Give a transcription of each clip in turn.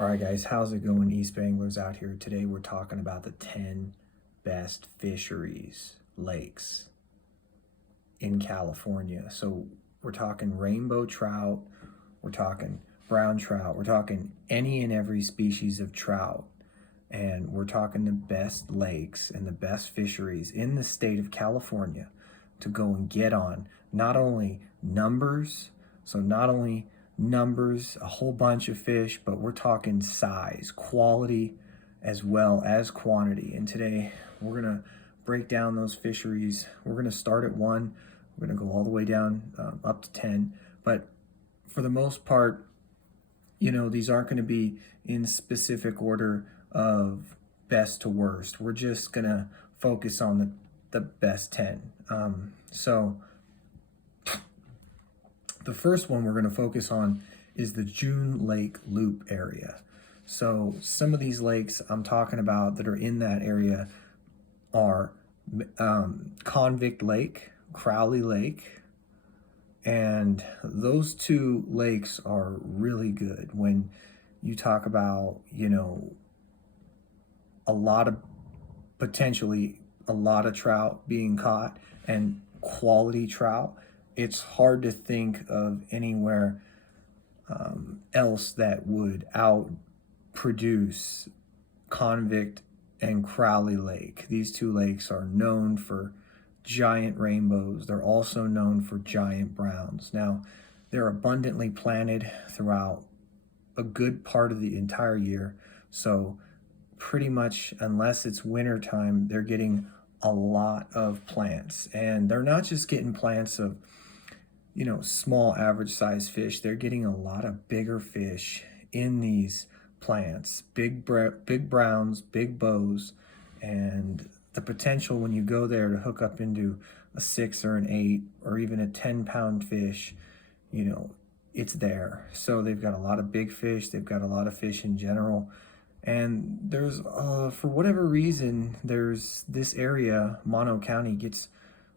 All right, guys, how's it going? East Banglers out here. Today we're talking about the 10 best fisheries, lakes in California. So we're talking rainbow trout, we're talking brown trout, we're talking any and every species of trout. And we're talking the best lakes and the best fisheries in the state of California to go and get on. Not only numbers, a whole bunch of fish, but we're talking size, quality, as well as quantity. And today we're gonna break down those fisheries. We're gonna start at 1, we're gonna go all the way down up to 10. But for the most part, these aren't gonna be in specific order of best to worst. We're just gonna focus on the best 10. So the first one we're going to focus on is the June Lake Loop area. So some of these lakes I'm talking about that are in that area are Convict Lake, Crowley Lake, and those two lakes are really good when you talk about, a lot of potentially a lot of trout being caught and quality trout. It's hard to think of anywhere else that would outproduce Convict and Crowley Lake. These two lakes are known for giant rainbows. They're also known for giant browns. Now, they're abundantly planted throughout a good part of the entire year. So pretty much, unless it's winter time, they're getting a lot of plants. And they're not just getting plants of small average size fish. They're getting a lot of bigger fish in these plants, big browns, big bows, and the potential when you go there to hook up into a 6 or an 8 or even a 10-pound fish, it's there. So they've got a lot of big fish. They've got a lot of fish in general. And there's, for whatever reason, there's this area, Mono County, gets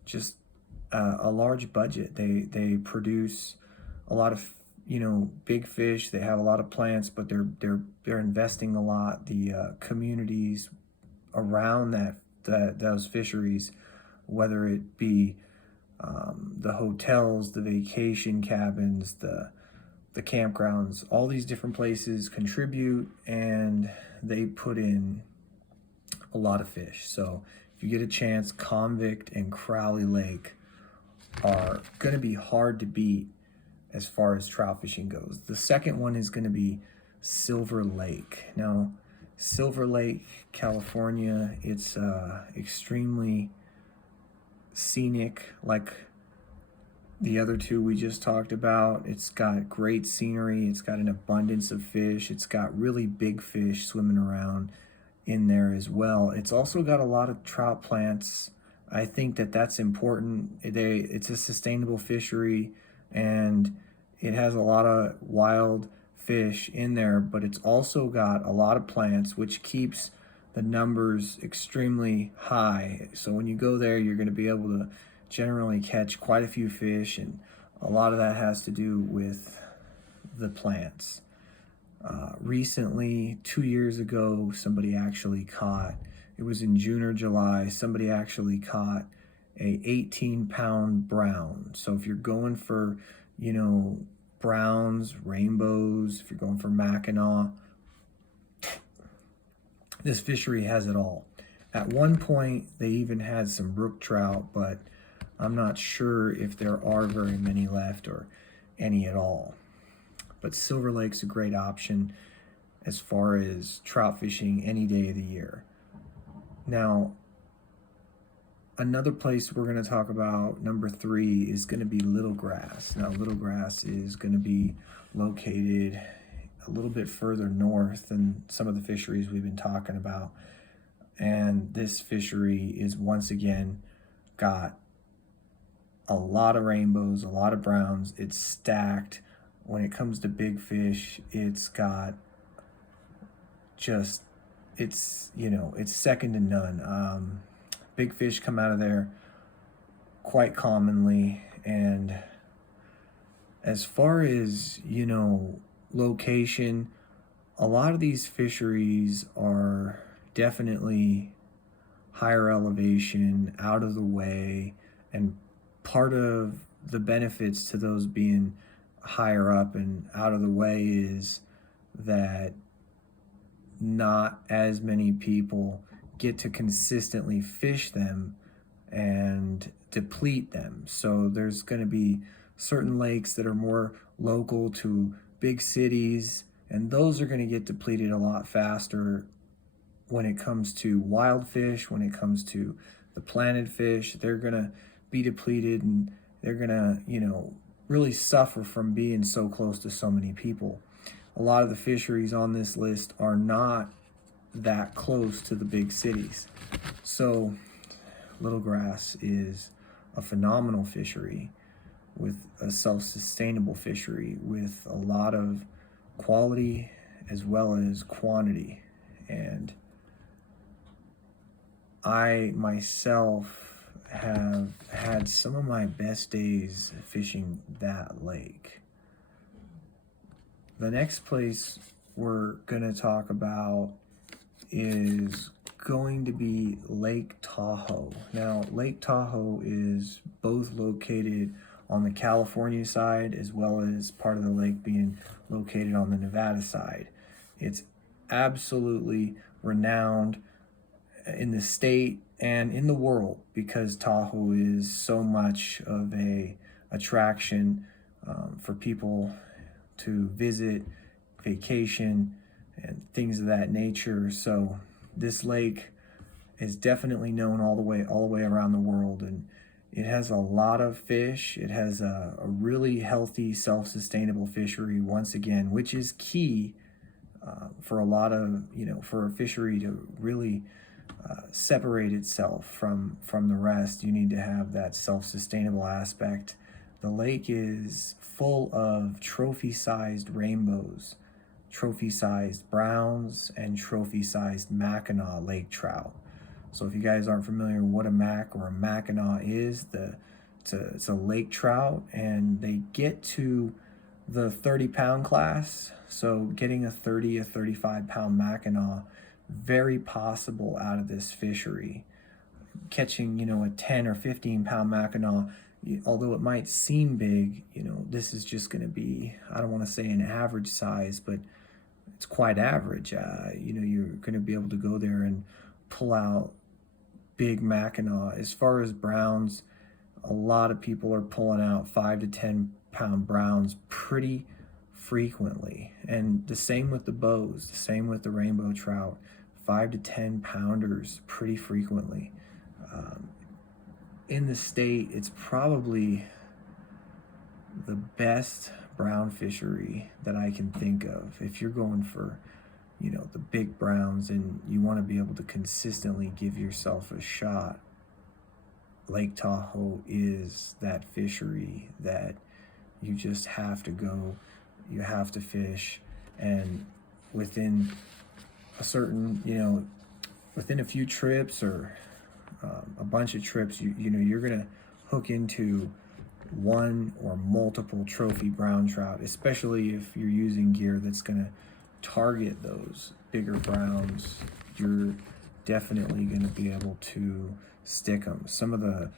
just a large budget. They produce a lot of big fish. They have a lot of plants, but they're investing a lot. The communities around those fisheries, whether it be the hotels, the vacation cabins, the campgrounds, all these different places contribute, and they put in a lot of fish. So if you get a chance, Convict and Crowley Lake are going to be hard to beat as far as trout fishing goes. The second one is going to be Silver Lake. Now, Silver Lake, California, it's extremely scenic, like the other two we just talked about. It's got great scenery. It's got an abundance of fish. It's got really big fish swimming around in there as well. It's also got a lot of trout plants. I think that's important. It's a sustainable fishery, and it has a lot of wild fish in there, but it's also got a lot of plants, which keeps the numbers extremely high. So when you go there, you're going to be able to generally catch quite a few fish, and a lot of that has to do with the plants. Recently, 2 years ago, somebody actually caught, it was in June or July, somebody actually caught a 18-pound brown. So if you're going for, browns, rainbows, if you're going for Mackinac, this fishery has it all. At one point, they even had some brook trout, but I'm not sure if there are very many left or any at all. But Silver Lake's a great option as far as trout fishing any day of the year. Now, another place we're going to talk about, number 3, is going to be Little Grass. Now, Little Grass is going to be located a little bit further north than some of the fisheries we've been talking about. And this fishery is once again got a lot of rainbows, a lot of browns. It's stacked. When it comes to big fish, it's got just, it's second to none. Big fish come out of there quite commonly. And as far as, location, a lot of these fisheries are definitely higher elevation, out of the way, and part of the benefits to those being higher up and out of the way is that not as many people get to consistently fish them and deplete them. So there's going to be certain lakes that are more local to big cities, and those are going to get depleted a lot faster when it comes to wild fish, when it comes to the planted fish. They're going to be depleted, and they're going to, really suffer from being so close to so many people. A lot of the fisheries on this list are not that close to the big cities. So Little Grass is a phenomenal fishery, with a self-sustainable fishery with a lot of quality as well as quantity. And I myself have had some of my best days fishing that lake. The next place we're gonna talk about is going to be Lake Tahoe. Now, Lake Tahoe is both located on the California side as well as part of the lake being located on the Nevada side. It's absolutely renowned in the state and in the world because Tahoe is so much of a attraction for people to visit, vacation, and things of that nature. So this lake is definitely known all the way around the world, and it has a lot of fish. It has a really healthy, self-sustainable fishery once again, which is key for a lot of, for a fishery to really separate itself from the rest. You need to have that self-sustainable aspect. The lake is full of trophy-sized rainbows, trophy-sized browns, and trophy-sized Mackinaw lake trout. So if you guys aren't familiar with what a mac or a Mackinaw is, it's a lake trout, and they get to the 30-pound class. So getting a 35-pound Mackinaw, very possible out of this fishery. Catching, a 10 or 15-pound Mackinaw, although it might seem big, this is just going to be, I don't want to say an average size, but it's quite average. You're going to be able to go there and pull out big Mackinaw. As far as browns, a lot of people are pulling out 5 to 10-pound browns pretty frequently. And the same with the bows, the same with the rainbow trout, 5 to 10 pounders pretty frequently. In the state, it's probably the best brown fishery that I can think of. If you're going for, the big browns and you want to be able to consistently give yourself a shot, Lake Tahoe is that fishery that you just have to go, you have to fish, and within a certain, within a few trips or a bunch of trips, you're gonna hook into one or multiple trophy brown trout, especially if you're using gear that's gonna target those bigger browns. You're definitely gonna be able to stick them. Some of the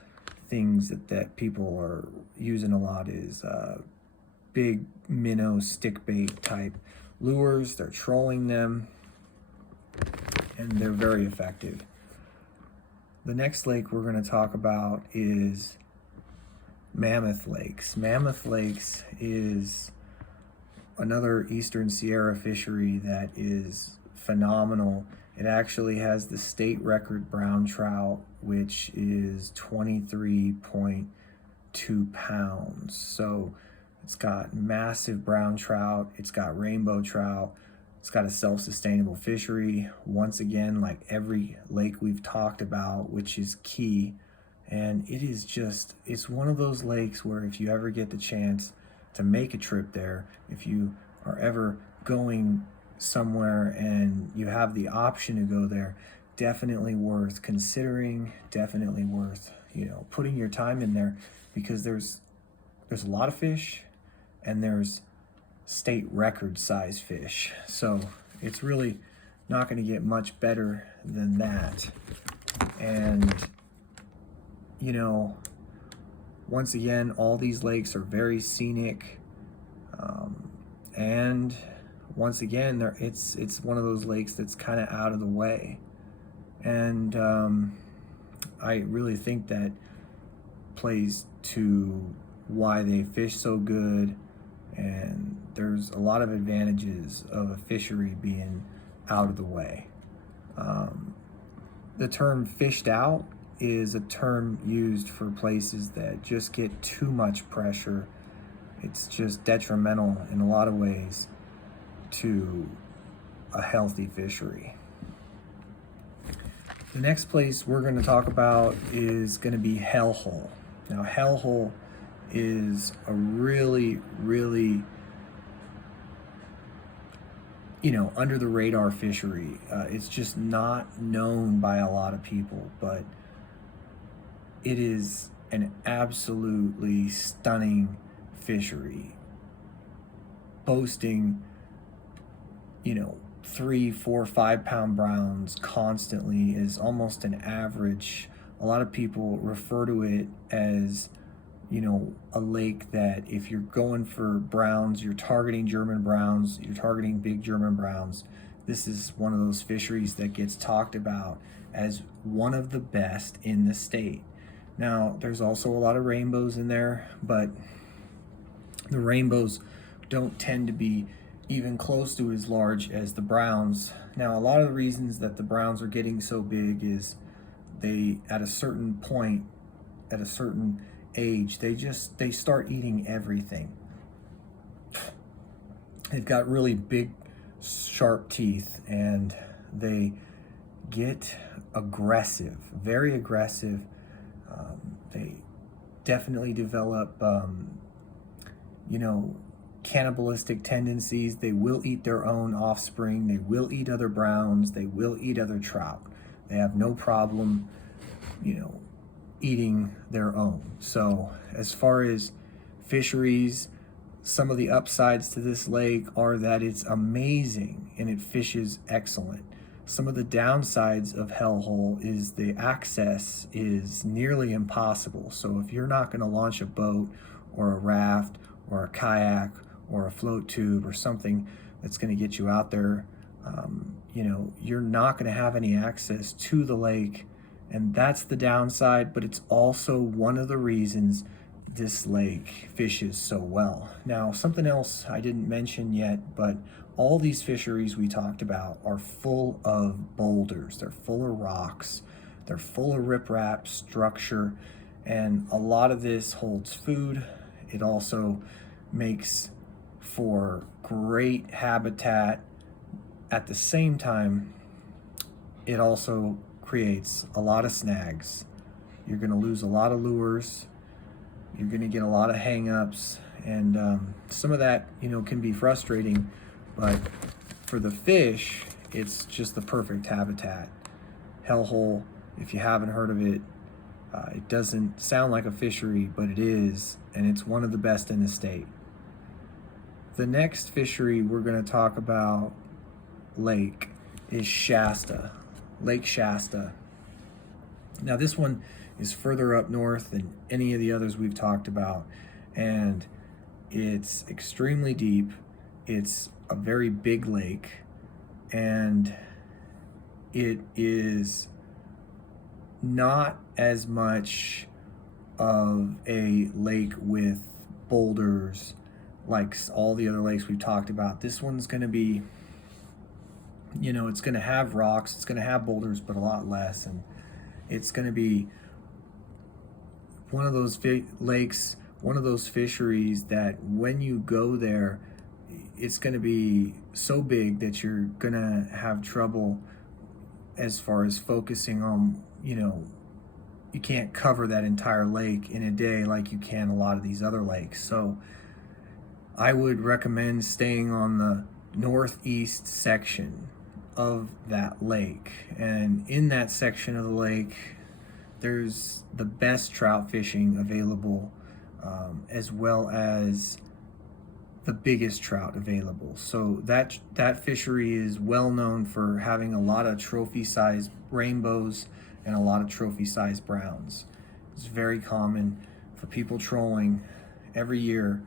things that people are using a lot is big minnow stick bait type lures. They're trolling them, and they're very effective. The next lake we're going to talk about is Mammoth Lakes. Mammoth Lakes is another Eastern Sierra fishery that is phenomenal. It actually has the state record brown trout, which is 23.2 pounds. So it's got massive brown trout, it's got rainbow trout, it's got a self-sustainable fishery, once again, like every lake we've talked about, which is key. And it's one of those lakes where if you ever get the chance to make a trip there, if you are ever going somewhere and you have the option to go there, definitely worth considering, definitely worth, putting your time in there, because there's a lot of fish and there's state record size fish. So It's really not going to get much better than that. And, you know, once again, all these lakes are very scenic. And once again, it's one of those lakes that's kind of out of the way. And I really think that plays to why they fish so good. And there's a lot of advantages of a fishery being out of the way. The term fished out is a term used for places that just get too much pressure. It's just detrimental in a lot of ways to a healthy fishery. The next place we're going to talk about is going to be hellhole. Now, hellhole is a really, really, under the radar fishery. It's just not known by a lot of people, but it is an absolutely stunning fishery, boasting 3, 4, 5 pound browns constantly is almost an average. A lot of people refer to it as a lake that if you're going for browns, you're targeting German browns, you're targeting big German browns. This is one of those fisheries that gets talked about as one of the best in the state. Now, there's also a lot of rainbows in there, but the rainbows don't tend to be even close to as large as the browns. Now, a lot of the reasons that the browns are getting so big is they, at a certain point, at a certain age, they start eating everything. They've got really big, sharp teeth, and they get aggressive, very aggressive. They definitely develop, cannibalistic tendencies. They will eat their own offspring. They will eat other browns. They will eat other trout. They have no problem, eating their own. So as far as fisheries, some of the upsides to this lake are that it's amazing and it fishes excellent. Some of the downsides of hellhole is the access is nearly impossible. So if you're not going to launch a boat or a raft or a kayak or a float tube or something that's going to get you out there, you're not going to have any access to the lake. And that's the downside, but it's also one of the reasons this lake fishes so well. Now, something else I didn't mention yet, but all these fisheries we talked about are full of boulders. They're full of rocks. They're full of riprap structure. And a lot of this holds food. It also makes for great habitat. At the same time, it also creates a lot of snags. You're going to lose a lot of lures. You're going to get a lot of hang-ups, and some of that, can be frustrating, but for the fish, it's just the perfect habitat. Hellhole, if you haven't heard of it, it doesn't sound like a fishery, but it is, and it's one of the best in the state. The next fishery we're going to talk about, lake, is Shasta, Lake Shasta. Now, this one is further up north than any of the others we've talked about, and it's extremely deep. It's a very big lake, and it is not as much of a lake with boulders like all the other lakes we've talked about. This one's going to be, it's going to have rocks, it's going to have boulders, but a lot less, and it's going to be one of those lakes, one of those fisheries that when you go there, it's going to be so big that you're going to have trouble as far as focusing on, you can't cover that entire lake in a day like you can a lot of these other lakes. So I would recommend staying on the northeast section of that lake. And in that section of the lake, there's the best trout fishing available, as well as the biggest trout available. So that fishery is well known for having a lot of trophy-sized rainbows and a lot of trophy-sized browns. It's very common for people trolling every year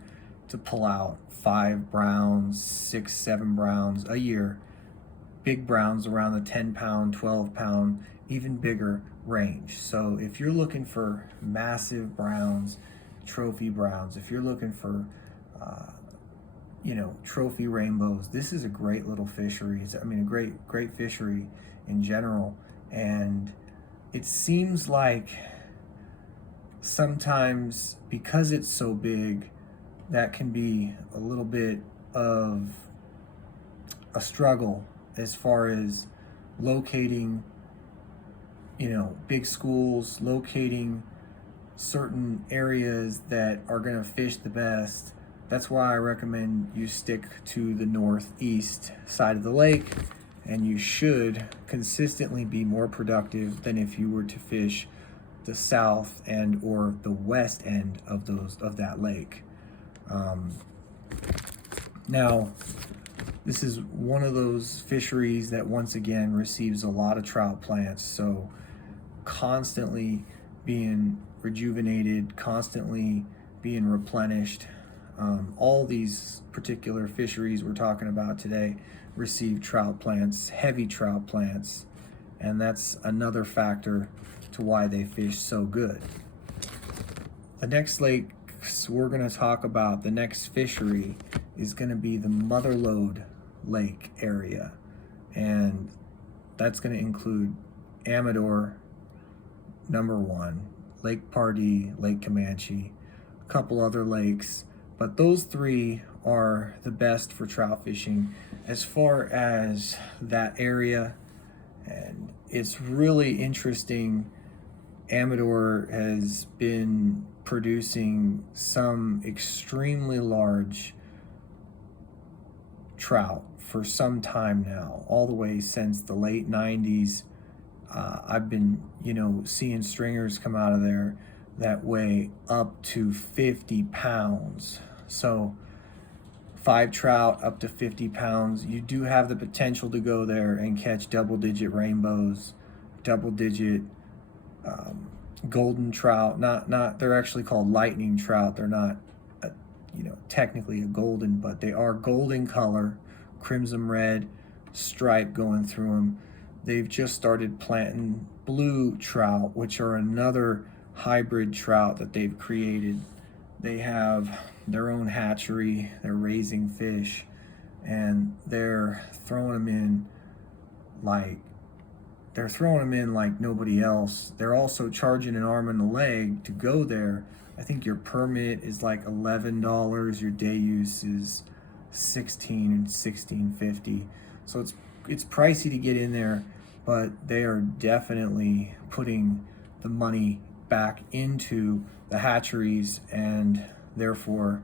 to pull out 5 browns, 6, 7 browns a year. Big browns around the 10-pound, 12-pound, even bigger range. So if you're looking for massive browns, trophy browns, if you're looking for trophy rainbows, this is a great little fishery. I mean, a great fishery in general. And it seems like sometimes, because it's so big, that can be a little bit of a struggle as far as locating, big schools, locating certain areas that are going to fish the best. That's why I recommend you stick to the northeast side of the lake, and you should consistently be more productive than if you were to fish the south and or the west end of that lake. Now, this is one of those fisheries that once again receives a lot of trout plants, so constantly being rejuvenated, constantly being replenished. All these particular fisheries we're talking about today receive trout plants, heavy trout plants, and that's another factor to why they fish so good. The next lakes we're going to talk about, the next fishery, is going to be the Mother Lake area, and that's going to include Amador, #1, Lake Pardee, Lake Comanche, a couple other lakes, but those 3 are the best for trout fishing as far as that area. And it's really interesting. Amador has been producing some extremely large trout for some time now, all the way since the late 90s. I've been, seeing stringers come out of there that weigh up to 50 pounds. So 5 trout up to 50 pounds. You do have the potential to go there and catch double-digit rainbows, double-digit golden trout. Not they're actually called lightning trout. They're not, technically a golden, but they are golden color, crimson red stripe going through them. They've just started planting blue trout, which are another hybrid trout that they've created. They have their own hatchery, they're raising fish, and they're throwing them in like nobody else. They're also charging an arm and a leg to go there. I think your permit is like $11, your day use is $16.50. So it's pricey to get in there, but they are definitely putting the money back into the hatcheries, and therefore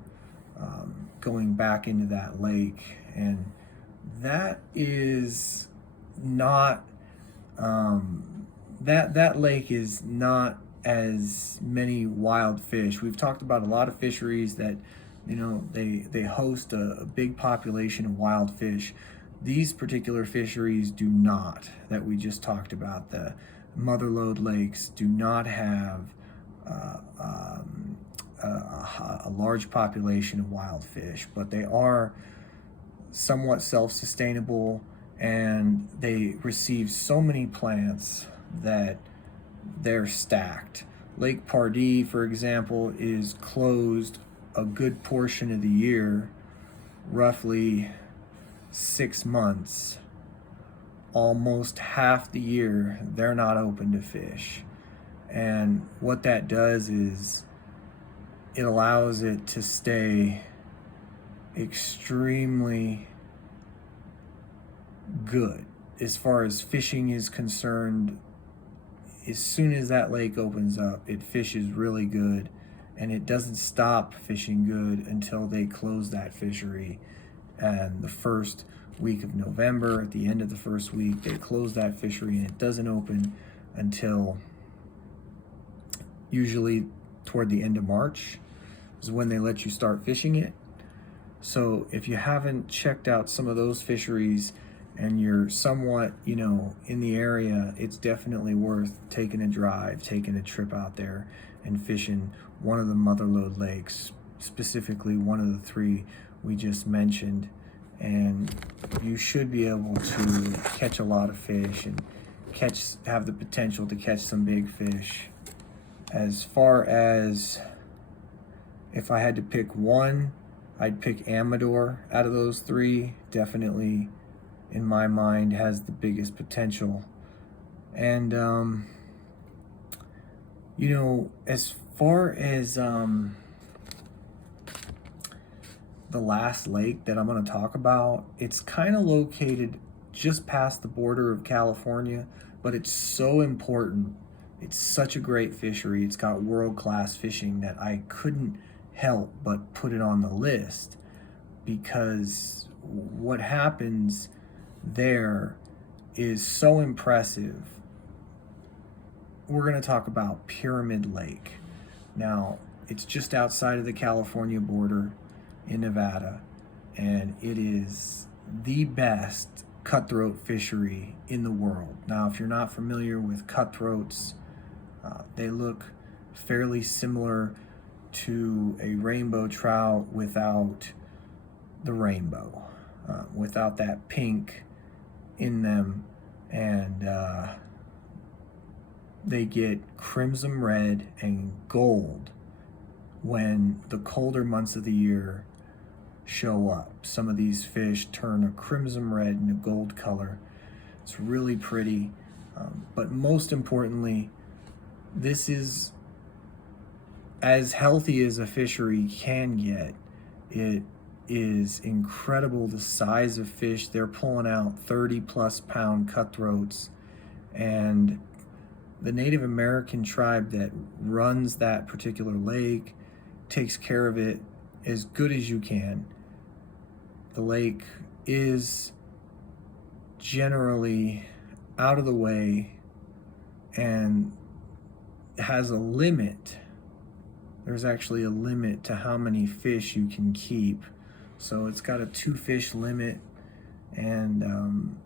going back into that lake. And that is not that lake is not as many wild fish. We've talked about a lot of fisheries that they host a big population of wild fish. These particular fisheries do not, that we just talked about. The Mother Lakes do not have a large population of wild fish, but they are somewhat self-sustainable, and they receive so many plants that they're stacked. Lake Pardee, for example, is closed a good portion of the year, roughly 6 months. Almost half the year they're not open to fish. And what that does is it allows it to stay extremely good as far as fishing is concerned. As soon as that lake opens up, it fishes really good, and it doesn't stop fishing good until they close that fishery. And the first week of November, at the end of the first week, they close that fishery, and it doesn't open until usually toward the end of March is when they let you start fishing it. So if you haven't checked out some of those fisheries and you're somewhat, in the area, it's definitely worth taking a drive, taking a trip out there and fishing one of the motherlode lakes, specifically one of the three we just mentioned. And you should be able to catch a lot of fish and have the potential to catch some big fish. As far as if I had to pick one, I'd pick Amador out of those three. Definitely, in my mind, has the biggest potential. And, as far as the last lake that I'm going to talk about, it's kind of located just past the border of California, but it's so important. It's such a great fishery. It's got world-class fishing that I couldn't help but put it on the list, because what happens there is so impressive. We're going to talk about Pyramid Lake. Now, it's just outside of the California border in Nevada, and it is the best cutthroat fishery in the world. Now, if you're not familiar with cutthroats, they look fairly similar to a rainbow trout without the rainbow, without that pink in them, and they get crimson red and gold when the colder months of the year show up. Some of these fish turn a crimson red and a gold color. It's really pretty, but most importantly, this is as healthy as a fishery can get. It is incredible the size of fish. They're pulling out 30 plus pound cutthroats, and the Native American tribe that runs that particular lake takes care of it as good as you can. The lake is generally out of the way and has a limit. There's actually a limit to how many fish you can keep. So it's got a 2-fish limit, and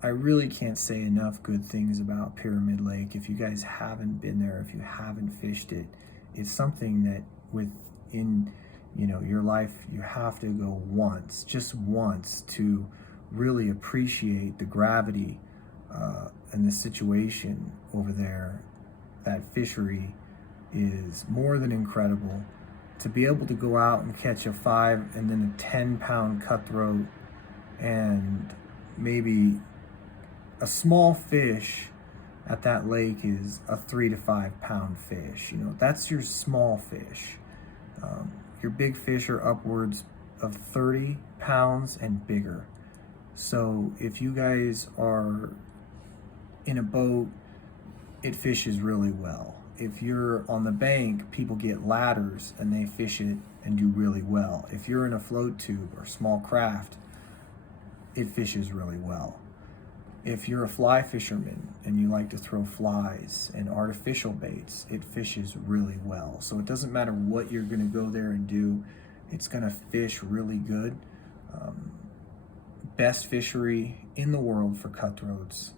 I really can't say enough good things about Pyramid Lake. If you guys haven't been there, if you haven't fished it, it's something that within your life, you have to go once, just once, to really appreciate the gravity and the situation over there. That fishery is more than incredible. To be able to go out and catch a 5 and then a 10-pound cutthroat and maybe a small fish at that lake is a 3 to 5 pound fish. That's your small fish. Your big fish are upwards of 30 pounds and bigger. So if you guys are in a boat, it fishes really well. If you're on the bank, people get ladders and they fish it and do really well. If you're in a float tube or small craft, it fishes really well. If you're a fly fisherman and you like to throw flies and artificial baits, it fishes really well. So it doesn't matter what you're going to go there and do, it's going to fish really good. Best fishery in the world for cutthroats,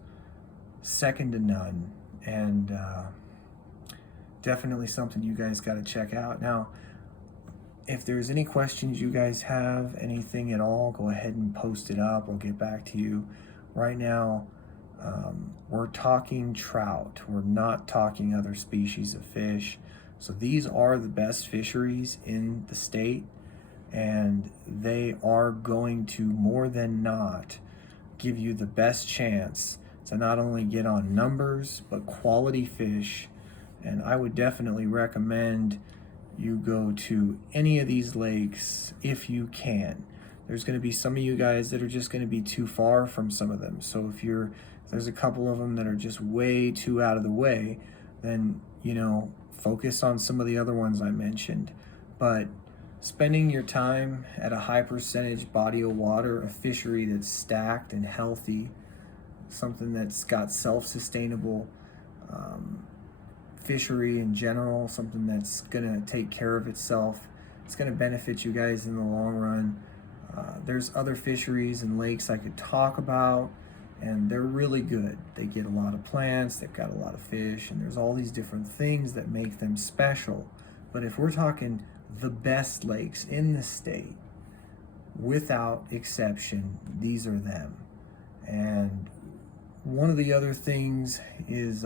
second to none, and definitely something you guys got to check out. Now, if there's any questions you guys have, anything at all, go ahead and post it up. I'll get back to you. Right now, we're talking trout. We're not talking other species of fish. So these are the best fisheries in the state, and they are going to more than not give you the best chance to not only get on numbers, but quality fish. And I would definitely recommend you go to any of these lakes if you can. There's going to be some of you guys that are just going to be too far from some of them. So if there's a couple of them that are just way too out of the way, then, focus on some of the other ones I mentioned. But spending your time at a high percentage body of water, a fishery that's stacked and healthy, something that's got self-sustainable fishery in general, something that's going to take care of itself It's going to benefit you guys in the long run. There's other fisheries and lakes I could talk about, and they're really good. They get a lot of plants, they've got a lot of fish, and there's all these different things that make them special. But if we're talking the best lakes in the state, without exception, these are them. And one of the other things is